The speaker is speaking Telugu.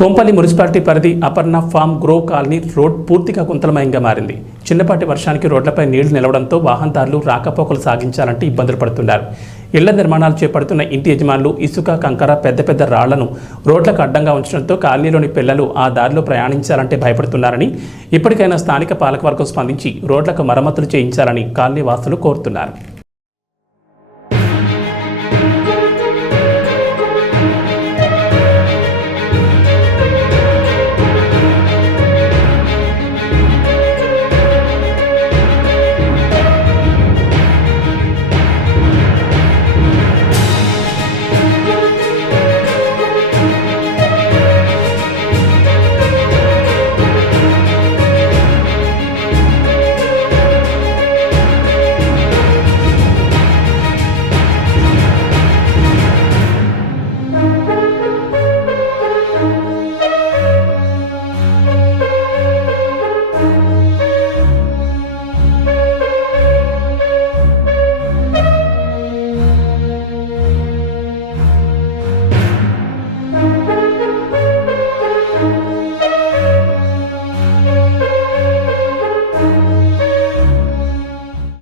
కొంపల్లి మున్సిపాలిటీ పరిధి Aparna form grow colony road పూర్తిగా గుంతలమయంగా మారింది. చిన్నపాటి వర్షానికి రోడ్లపై నీళ్లు నిలవడంతో వాహనదారులు రాకపోకలు సాగించాలంటే ఇబ్బందులు పడుతున్నారు. ఇళ్ల నిర్మాణాలు చేపడుతున్న ఇంటి యజమానులు ఇసుక, కంకర, పెద్ద పెద్ద రాళ్లను రోడ్లకు అడ్డంగా ఉంచడంతో కాలనీలోని పిల్లలు ఆ దారిలో ప్రయాణించాలంటే భయపడుతున్నారని, ఇప్పటికైనా స్థానిక పాలకవర్గం స్పందించి రోడ్లకు మరమ్మతులు చేయించాలని కాలనీ వాసులు కోరుతున్నారు.